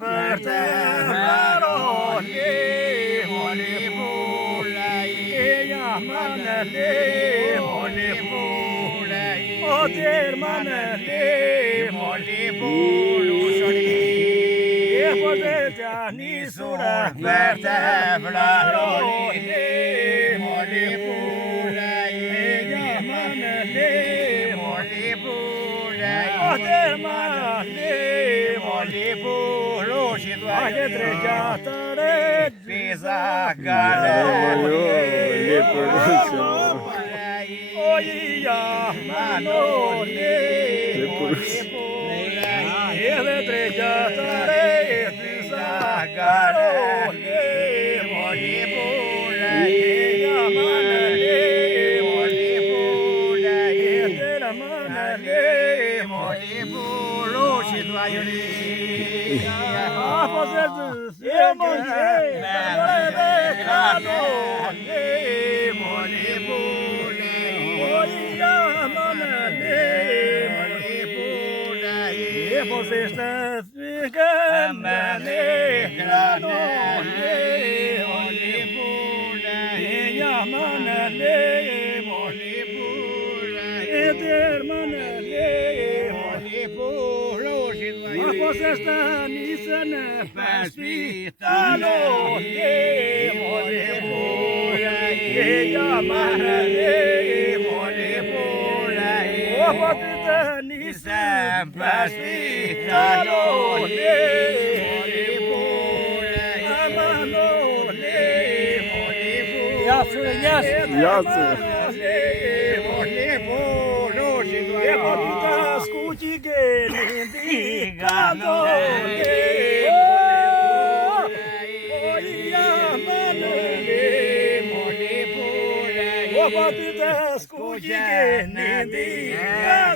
për të maroni, moli pulaj, e jamane le, moli pulaj, o dermane le, moli pulushori, e potete nisura për të maroni, moli pulaj, e jamane le, moli pulaj, o dermane moli pulushit, ajde drejtare pisa gale, oia manole, moli pulaj, edhe drejtare pisa gale, moli pulaj, manole, moli pulaj, edhe manole, moli pulushit, vajri. Esta nisene paspitalo moli pulaj, e jamane moli pulaj, o potete nisen paspitalo moli pulaj, amanole moli pulaj, moli pulushit, e potete skuqike Gano, Birra.